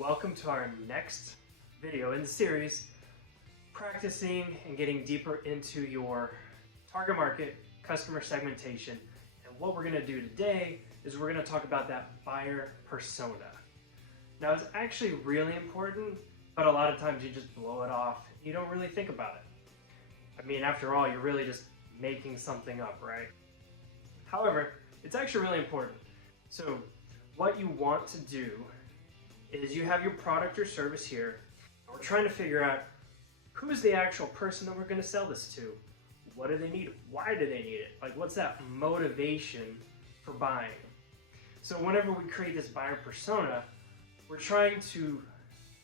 Welcome to our next video in the series, practicing and getting deeper into your target market, customer segmentation. And what we're gonna do today is we're gonna talk about that buyer persona. Now it's actually really important, but a lot of times you just blow it off. You don't really think about it. I mean, after all, you're really just making something up, right? However, it's actually really important. So what you want to do is you have your product or service here, and we're trying to figure out who's the actual person that we're going to sell this to. What do they need? Why do they need it? Like, what's that motivation for buying? So whenever we create this buyer persona, we're trying to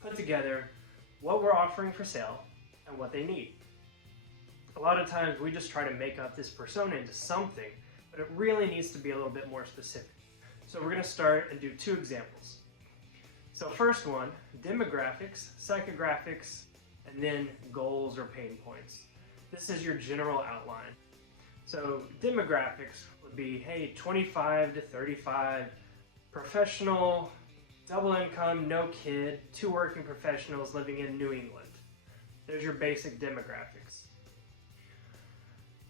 put together what we're offering for sale and what they need. A lot of times we just try to make up this persona into something, but it really needs to be a little bit more specific. So we're going to start and do two examples. So first one, demographics, psychographics, and then goals or pain points. This is your general outline. So demographics would be, hey, 25 to 35, professional, double income, no kid, 2 working professionals living in New England. There's your basic demographics.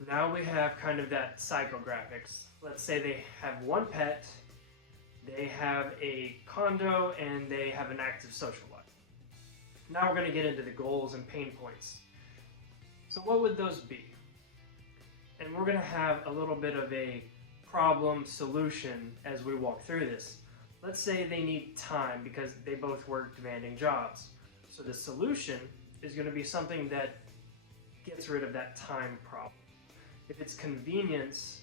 Now we have kind of that psychographics. Let's say they have 1 pet, they have a condo, and they have an active social life. Now we're going to get into the goals and pain points. So what would those be? And we're going to have a little bit of a problem solution as we walk through this. Let's say they need time because they both work demanding jobs. So the solution is going to be something that gets rid of that time problem. If it's convenience,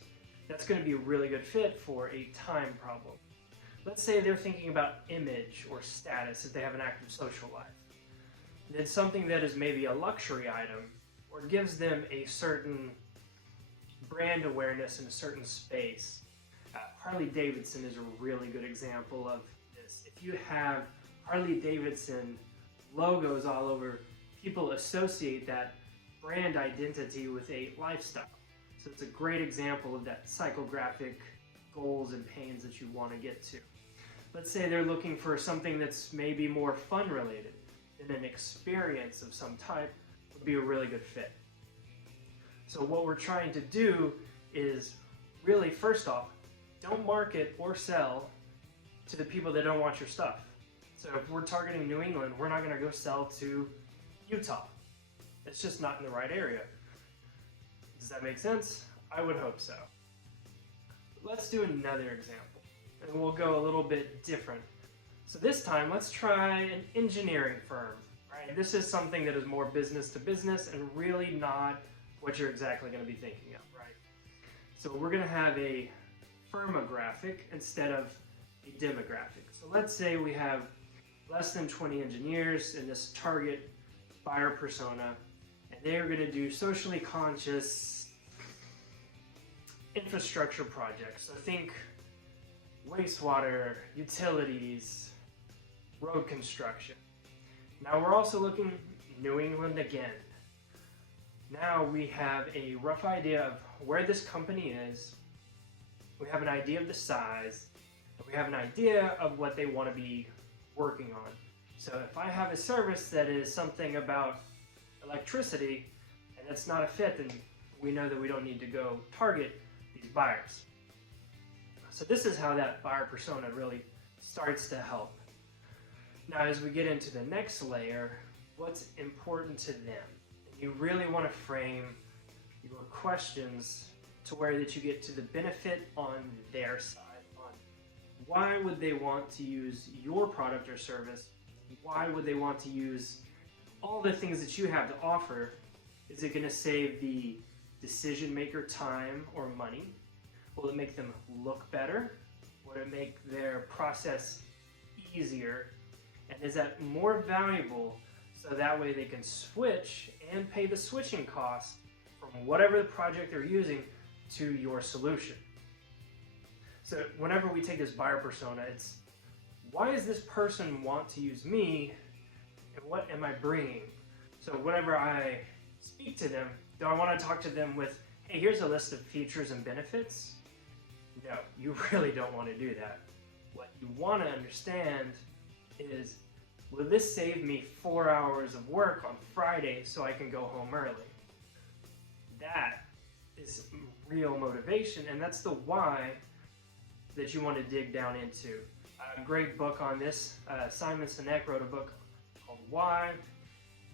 that's going to be a really good fit for a time problem. Let's say they're thinking about image or status if they have an active social life. Then something that is maybe a luxury item or gives them a certain brand awareness in a certain space. Harley Davidson is a really good example of this. If you have Harley Davidson logos all over, people associate that brand identity with a lifestyle. So it's a great example of that psychographic goals and pains that you want to get to. Let's say they're looking for something that's maybe more fun related, and an experience of some type would be a really good fit. So what we're trying to do is really, first off, don't market or sell to the people that don't want your stuff. So if we're targeting New England, we're not going to go sell to Utah. It's just not in the right area. Does that make sense? I would hope so. Let's do another example, and we'll go a little bit different. So this time, let's try an engineering firm. Right? This is something that is more business to business and really not what you're exactly going to be thinking of, right? So we're going to have a firmographic instead of a demographic. So let's say we have less than 20 engineers in this target buyer persona, and they're going to do socially conscious infrastructure projects. So think wastewater, utilities, road construction. Now we're also looking New England again. Now we have a rough idea of where this company is, we have an idea of the size, and we have an idea of what they want to be working on. So if I have a service that is something about electricity and it's not a fit, then we know that we don't need to go target these buyers. So this is how that buyer persona really starts to help. Now as we get into the next layer, what's important to them? And you really want to frame your questions to where that you get to the benefit on their side. On why would they want to use your product or service? Why would they want to use all the things that you have to offer? Is it going to save the decision maker time or money? Will it make them look better? Will it make their process easier? And is that more valuable so that way they can switch and pay the switching cost from whatever the project they're using to your solution? So whenever we take this buyer persona, it's why does this person want to use me and what am I bringing? So whenever I speak to them, do I want to talk to them with, hey, here's a list of features and benefits? No, you really don't want to do that. What you want to understand is Will this save me 4 hours of work on Friday so I can go home early? That is real motivation, and that's the why that you want to dig down into. A great book on this, Simon Sinek wrote a book called Why.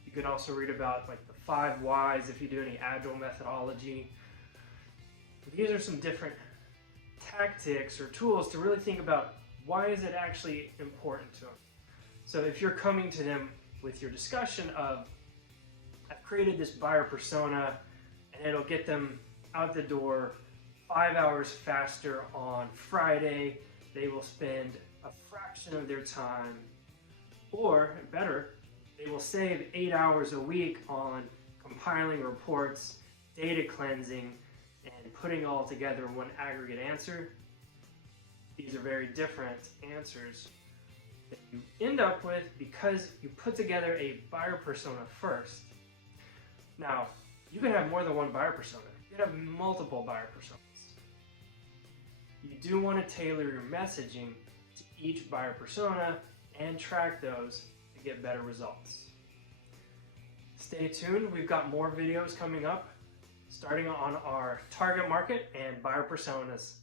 You can also read about like the 5 whys if you do any agile methodology. These are some different tactics or tools to really think about why is it actually important to them. So if you're coming to them with your discussion of, I've created this buyer persona and it'll get them out the door 5 hours faster on Friday, they will spend a fraction of their time, or better, they will save 8 hours a week on compiling reports, data cleansing, and putting all together in one aggregate answer. These are very different answers that you end up with because you put together a buyer persona first. Now, you can have more than one buyer persona. You can have multiple buyer personas. You do want to tailor your messaging to each buyer persona and track those to get better results. Stay tuned, we've got more videos coming up starting on our target market and buyer personas.